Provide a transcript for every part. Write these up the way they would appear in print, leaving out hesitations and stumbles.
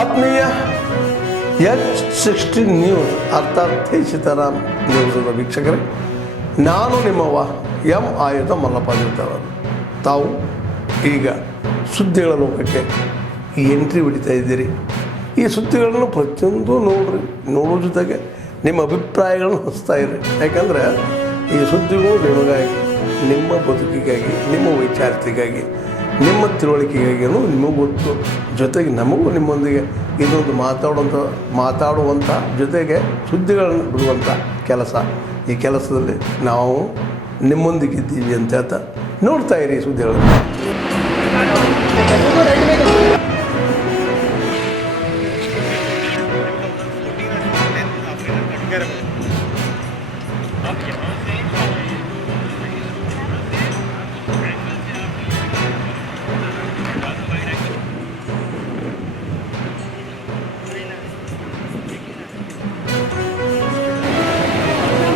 ಆತ್ಮೀಯ H16 news ಅರ್ಥಾತ್ ಸೀತಾರಾಮ್ ನ್ಯೂಸ್ನ ವೀಕ್ಷಕರೇ, ನಾನು ನಿಮ್ಮವ ಎಂ ಆಯುಧ ಮಲ್ಲಪ್ಪ. ತಾವು ಈಗ ಸುದ್ದಿಗಳ ಲೋಕಕ್ಕೆ ಎಂಟ್ರಿ ಹೊಡಿತಾ ಇದ್ದೀರಿ. ಈ ಸುದ್ದಿಗಳನ್ನು ಪ್ರತಿಯೊಂದು ನೋಡೋ ಜೊತೆಗೆ ನಿಮ್ಮ ಅಭಿಪ್ರಾಯಗಳನ್ನು ಹಚ್ತಾ ಇರಿ. ಯಾಕಂದರೆ ಈ ಸುದ್ದಿಗಳು ನಿಮಗಾಗಿ, ನಿಮ್ಮ ಬದುಕಿಗಾಗಿ, ನಿಮ್ಮ ವೈಚಾರಿಕೆಗಾಗಿ, ನಿಮ್ಮ ತಿಳುವಳಿಕೆಗಾಗಿಯೂ ನಿಮಗೂ ಗೊತ್ತು. ಜೊತೆಗೆ ನಮಗೂ ನಿಮ್ಮೊಂದಿಗೆ ಇದೊಂದು ಮಾತಾಡುವಂಥ ಜೊತೆಗೆ ಸುದ್ದಿಗಳನ್ನು ಬಿಡುವಂಥ ಕೆಲಸ. ಈ ಕೆಲಸದಲ್ಲಿ ನಾವು ನಿಮ್ಮೊಂದಿಗಿದ್ದೀವಿ ಅಂತ ಹೇಳ್ತಾ ನೋಡ್ತಾ ಇರಿ ಸುದ್ದಿಗಳನ್ನು.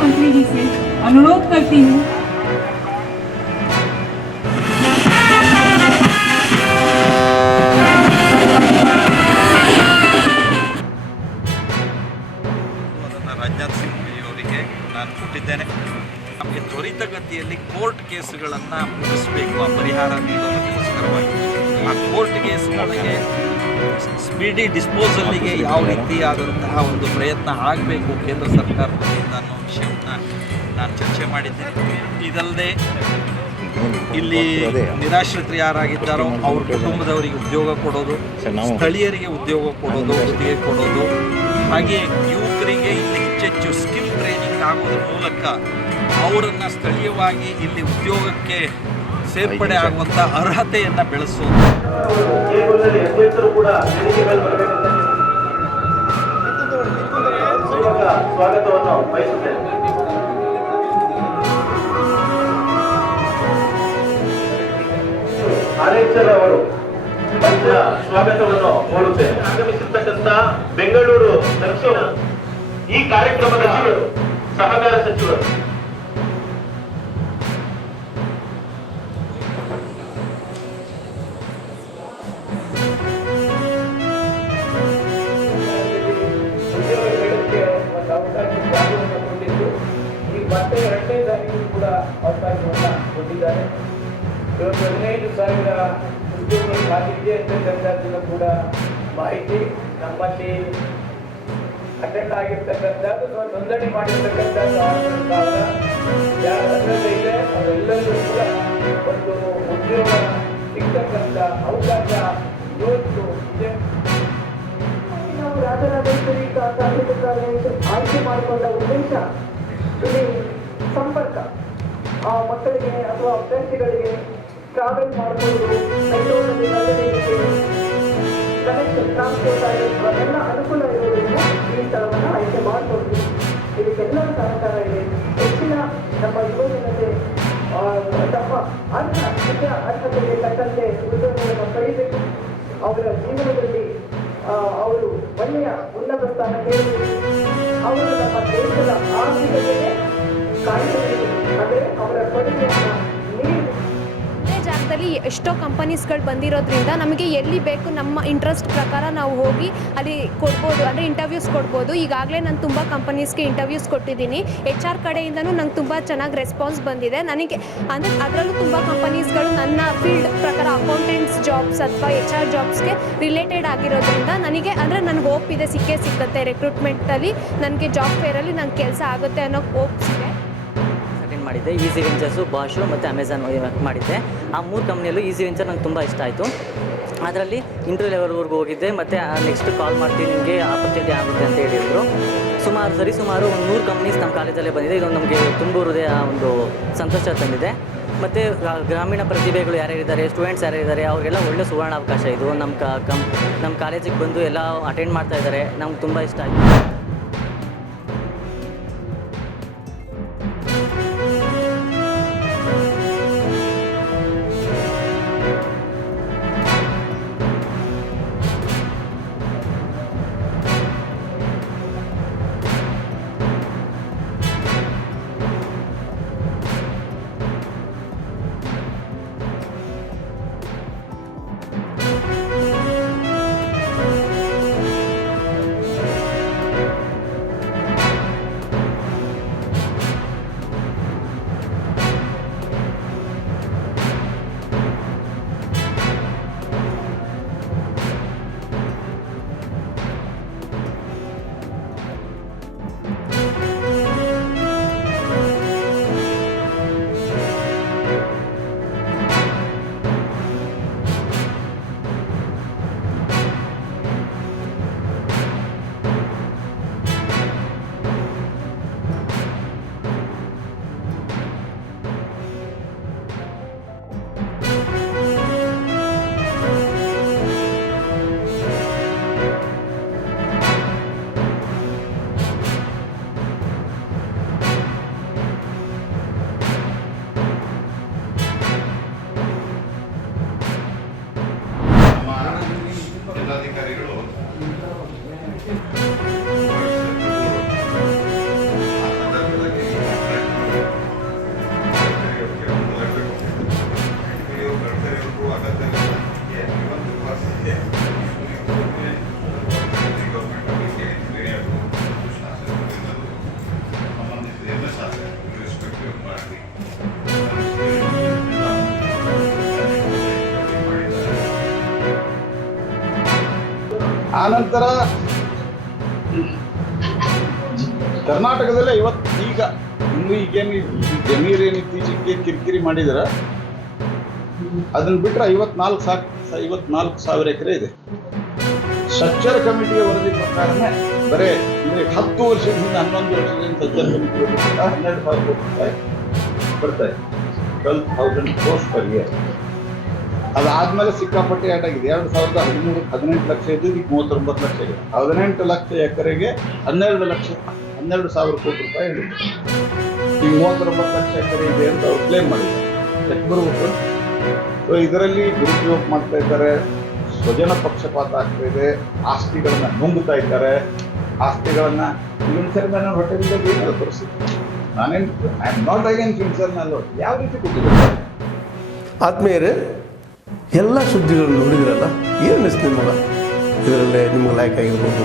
मंत्री जी से अनुरोध करती हूँ ರಾಜನಾಥ್ ಸಿಂಗ್ ಅವರಿಗೆ ನಾನು ಕೊಟ್ಟಿದ್ದೇನೆ. ನಮಗೆ ತ್ವರಿತಗತಿಯಲ್ಲಿ ಕೋರ್ಟ್ ಕೇಸುಗಳನ್ನು ಮುಗಿಸಬೇಕು, ಆ ಪರಿಹಾರ ನೀಡೋದಕ್ಕೋಸ್ಕರವಾಗಿ. ಆ ಕೋರ್ಟ್ ಕೇಸ್ಗಳಿಗೆ ಸ್ಪೀಡಿ ಡಿಸ್ಪೋಸಲ್ಲಿಗೆ ಯಾವ ರೀತಿಯಾದಂತಹ ಒಂದು ಪ್ರಯತ್ನ ಆಗಬೇಕು ಕೇಂದ್ರ ಸರ್ಕಾರದಿಂದ ಅನ್ನೋ ವಿಷಯವನ್ನು ನಾನು ಚರ್ಚೆ ಮಾಡಿದ್ದೇನೆ. ಇದಲ್ಲದೆ ಇಲ್ಲಿ ನಿರಾಶ್ರಿತರು ಯಾರಾಗಿದ್ದಾರೋ ಅವ್ರ ಕುಟುಂಬದವರಿಗೆ ಉದ್ಯೋಗ ಕೊಡೋದು, ಸ್ಥಳೀಯರಿಗೆ ಉದ್ಯೋಗ ಕೊಡೋದು, ಗುತ್ತಿಗೆ ಕೊಡೋದು, ಹಾಗೆ ಯುವಕರಿಗೆ ಇಲ್ಲಿ ಹೆಚ್ಚೆಚ್ಚು ಸ್ಕಿಲ್ ಟ್ರೈನಿಂಗ್ ಆಗೋದ್ರ ಮೂಲಕ ಅವರನ್ನು ಸ್ಥಳೀಯವಾಗಿ ಇಲ್ಲಿ ಉದ್ಯೋಗಕ್ಕೆ ಸೇರ್ಪಡೆ ಆಗುವಂಥ ಅರ್ಹತೆಯನ್ನು ಬೆಳೆಸೋದು. ಸ್ವಾಗತವನ್ನು ಬಯಸುತ್ತೇನೆ. ಆನೇಚರ್ ಅವರು ಸ್ವಾಗತವನ್ನು ಕೋರುತ್ತೇನೆ. ಆಗಮಿಸಿರ್ತಕ್ಕಂಥ ಬೆಂಗಳೂರು ದಕ್ಷಿಣ ಈ ಕಾರ್ಯಕ್ರಮದ ಸಹಕಾರ ಸಚಿವರು ಮತ್ತೆ 2ನೇ ಕೂಡ ಅವಕಾಶವನ್ನು ಕೊಟ್ಟಿದ್ದಾರೆ. 15,000 ಉದ್ಯೋಗಗಳು ಖಾಲಿದೆ ಅಂತಕ್ಕಂಥದ್ದನ್ನು ಕೂಡ ಮಾಹಿತಿ ನಮ್ಮಲ್ಲಿ ಅಟೆಂಡ್ ಆಗಿರ್ತಕ್ಕಂಥದ್ದು, ನೋಂದಣಿ ಮಾಡಿರ್ತಕ್ಕಂಥದ್ದು 6,000 ಇದೆ. ಅವೆಲ್ಲರೂ ಕೂಡ ಒಂದು ಉದ್ಯೋಗ ಸಿಗ್ತಕ್ಕಂಥ ಅವಕಾಶ ಇವತ್ತು ಇದೆ. ನಾವು ರಾಜರಾಜೇಶ್ವರಿ ಸಾಹಿತ್ಯ ಕಾಲೇಜು ಆಯ್ಕೆ ಮಾಡಿಕೊಂಡ ಉದ್ದೇಶ ಇಲ್ಲಿ ಸಂಪರ್ಕ, ಮಕ್ಕಳಿಗೆ ಅಥವಾ ಅಭ್ಯರ್ಥಿಗಳಿಗೆ ಟ್ರಾವೆಲ್ ಮಾಡ್ಬೋದು, ಮೆಟ್ರೋನಲ್ಲಿ ನಲ್ಲಗಳಿಗೆ ಕನೆಕ್ಷನ್, ಟ್ರಾನ್ಸ್ಪೋರ್ಟ್ ಎಲ್ಲ ಅನುಕೂಲ ಇರೋದ್ರಿಂದ ಈ ಸ್ಥಳವನ್ನು ಆಯ್ಕೆ ಮಾಡಿಕೊಡ್ತೀವಿ. ಇದಕ್ಕೆಲ್ಲ ಸಹಕಾರ ಇದೆ. ಹೆಚ್ಚಿನ ನಮ್ಮ ಯುವಜನತೆ ತಮ್ಮ ಅರ್ಹತೆಗೆ ತಕ್ಕಂತೆ ಉದ್ಯೋಗವನ್ನು ಪಡೆಯಬೇಕು. ಅವರ ಜೀವನದಲ್ಲಿ ಅವರು ಒಳ್ಳೆಯ ಉನ್ನತ ಸ್ಥಾನಕ್ಕೆ ಅವರು ನಮ್ಮ ದೇಶದ ಆರ್ಥಿಕತೆಗೆ ಕಾಯ್ದಿರಬೇಕು. ಅಂದರೆ ಅವರ ಕೊಡುಗೆಯನ್ನು ಜಾಗದಲ್ಲಿ ಎಷ್ಟೋ ಕಂಪನೀಸ್ಗಳು ಬಂದಿರೋದ್ರಿಂದ ನಮಗೆ ಎಲ್ಲಿ ಬೇಕು ನಮ್ಮ ಇಂಟ್ರೆಸ್ಟ್ ಪ್ರಕಾರ ನಾವು ಹೋಗಿ ಅಲ್ಲಿ ಕೊಡ್ಬೋದು, ಅಂದರೆ ಇಂಟರ್ವ್ಯೂಸ್ ಕೊಡ್ಬೋದು. ಈಗಾಗಲೇ ನಾನು ತುಂಬ ಕಂಪನೀಸ್ಗೆ ಇಂಟರ್ವ್ಯೂಸ್ ಕೊಟ್ಟಿದ್ದೀನಿ. HR ಕಡೆಯಿಂದನೂ ನಂಗೆ ತುಂಬ ಚೆನ್ನಾಗಿ ರೆಸ್ಪಾನ್ಸ್ ಬಂದಿದೆ. ನನಗೆ ಅಂದರೆ ಅದರಲ್ಲೂ ತುಂಬ ಕಂಪನೀಸ್ಗಳು ನನ್ನ ಫೀಲ್ಡ್ ಪ್ರಕಾರ ಅಕೌಂಟೆಂಟ್ಸ್ ಜಾಬ್ಸ್ ಅಥವಾ HR ಜಾಬ್ಸ್ಗೆ ರಿಲೇಟೆಡ್ ಆಗಿರೋದ್ರಿಂದ ನನಗೆ ಅಂದರೆ ನನಗೆ ಹೋಪ್ ಇದೆ, ಸಿಕ್ಕತ್ತೆ ರಿಕ್ರೂಟ್ಮೆಂಟಲ್ಲಿ ನನಗೆ ಜಾಬ್ ಫೇರಲ್ಲಿ ನಂಗೆ ಕೆಲಸ ಆಗುತ್ತೆ ಅನ್ನೋ ಹೋಪ್ಸ್ ಇದೆ. ಮಾಡಿದ್ದೆ ಈಸಿ ವೆಂಚರ್ಸು, ಬಾಷು ಮತ್ತು ಅಮೆಝಾನ್ ಮಾಡಿದ್ದೆ. ಆ 3 ಕಂಪ್ನಿಯಲ್ಲೂ ಈಸಿ ವೆಂಚರ್ ನಂಗೆ ತುಂಬ ಇಷ್ಟ ಆಯಿತು. ಅದರಲ್ಲಿ ಇಂಟರ್ವ್ಯೂ ಲೆವೆಲ್ವರೆಗೂ ಹೋಗಿದ್ದೆ. ಮತ್ತು ನೆಕ್ಸ್ಟ್ ಕಾಲ್ ಮಾಡ್ತೀನಿ, ನಿಮಗೆ ಆಪರ್ಚುನಿಟಿ ಆಗುತ್ತೆ ಅಂತ ಹೇಳಿದರು. ಸುಮಾರು ಒಂದು 100 ಕಂಪ್ನೀಸ್ ನಮ್ಮ ಕಾಲೇಜಲ್ಲೇ ಬಂದಿದೆ. ಇದೊಂದು ನಮಗೆ ತುಂಬ ಹೃದಯ ಒಂದು ಸಂತೋಷ ತಂದಿದೆ. ಮತ್ತು ಗ್ರಾಮೀಣ ಪ್ರತಿಭೆಗಳು ಯಾರ್ಯಾರಿದ್ದಾರೆ, ಸ್ಟೂಡೆಂಟ್ಸ್ ಯಾರ್ಯಾರಿದ್ದಾರೆ, ಅವರಿಗೆಲ್ಲ ಒಳ್ಳೆ ಸುವರ್ಣಾವಕಾಶ ಇದು. ನಮ್ಮ ಕಾಲೇಜಿಗೆ ಬಂದು ಎಲ್ಲ ಅಟೆಂಡ್ ಮಾಡ್ತಾ ಇದ್ದಾರೆ. ನಮ್ಗೆ ತುಂಬ ಇಷ್ಟ ಆಯಿತು. ಆನಂತರ ಕರ್ನಾಟಕದಲ್ಲೇ ಈಗ ಇನ್ನು ಈಗೇನು ಜಮೀರ್ ಏನು ಇತ್ತೀಚೆಗೆ ಕಿರಿಕಿರಿ ಮಾಡಿದಾರೆ ಅದನ್ನ ಬಿಟ್ಟರೆ 54,000 ಎಕರೆ ಇದೆ. ಸಚ್ಚರ ಕಮಿಟಿಯ ವರದಿ ಪ್ರಕಾರನೇ ಬರೇ 10 ವರ್ಷದಿಂದ 11 ವರ್ಷದಿಂದ ಸಚ್ಚರ ಕಮಿಟಿ ವರದಿ ಪ್ರಕಾರ 12,000 ಕೋಟಿ ರೂಪಾಯಿ ಬರ್ತಾ ಇದೆ. 12,000 crores per year. ಅದಾದ್ಮೇಲೆ ಸಿಕ್ಕಾಪಟ್ಟೆ ಆಟ ಆಗಿದೆ. 2013 18 ಲಕ್ಷ ಇದ್ದು ಈಗ 39 ಲಕ್ಷ ಇದೆ. 18 ಲಕ್ಷ ಎಕರೆಗೆ 12,000 ಕೋಟಿ ರೂಪಾಯಿ ಇದೆ. ಈಗ 39 ಲಕ್ಷ ಎಕರೆ ಇದೆ ಅಂತ ಅವ್ರು ಕ್ಲೇಮ್ ಮಾಡಿದ್ದಾರೆ. ಎಷ್ಟು ಬರ್ಬೇಕು? ಸೊ ಇದರಲ್ಲಿ ದುರುಪಯೋಗ ಮಾಡ್ತಾ ಇದ್ದಾರೆ, ಸ್ವಜನ ಪಕ್ಷಪಾತ ಆಗ್ತಾ ಇದೆ, ಆಸ್ತಿಗಳನ್ನ ನುಂಗುತ್ತಾ ಇದ್ದಾರೆ. ಆಸ್ತಿಗಳನ್ನ ಫಿಲ್ಮ್ಸರ್ನ ಹೊಟ್ಟೆಯಿಂದ ಏನಾದ್ರು ಪರಿಸ್ಥಿತಿ. ನಾನೇನು ಐ ಆಮ್ ನಾಟ್ ಅಗೇನ್ ಫಿಲ್ಮ್ಸರ್ನಲ್ಲೂ ಯಾವ ರೀತಿ ಕೊಟ್ಟಿದ್ದಾರೆ. ಆತ್ಮೀಯರೇ, ಎಲ್ಲ ಸುದ್ದಿಗಳನ್ನು ನೋಡಿದ್ರಲ್ಲ, ಏನು ಅನಿಸ್ತು ನಿಮಗೆ? ಇದರಲ್ಲೇ ನಿಮ್ಗೆ ಲೈಕ್ ಆಗಿರ್ಬೋದು,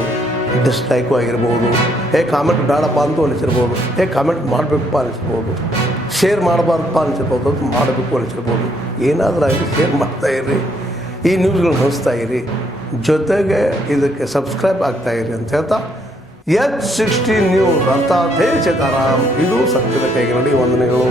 ಡಿಸ್ಲೈಕು ಆಗಿರ್ಬೋದು, ಕಾಮೆಂಟ್ ಬೇಡಪ್ಪ ಅಂತೂ ಅನಿಸಿರ್ಬೋದು, ಕಾಮೆಂಟ್ ಮಾಡಬೇಕಪ್ಪ ಅನಿಸಿರ್ಬೋದು, ಶೇರ್ ಮಾಡಬಾರ್ದಪ್ಪ ಅನಿಸಿರ್ಬೋದು, ಅದು ಮಾಡಬೇಕು ಅನಿಸಿರ್ಬೋದು. ಏನಾದರೂ ಆಗಲಿ ಶೇರ್ ಮಾಡ್ತಾಯಿರಿ, ಈ ನ್ಯೂಸ್ಗಳನ್ನ ಹಂಚ್ತಾ ಇರಿ, ಜೊತೆಗೆ ಇದಕ್ಕೆ ಸಬ್ಸ್ಕ್ರೈಬ್ ಆಗ್ತಾಯಿರಿ ಅಂತ ಹೇಳ್ತಾ H16 ನ್ಯೂಸ್ ಅರ್ಥಾತ್ ಹೇ ಸೀತಾರಾಮ್, ಇದು ಸತ್ಯದ ಕೈಗೆ ನೋಡಿ. ವಂದನೆಗಳು.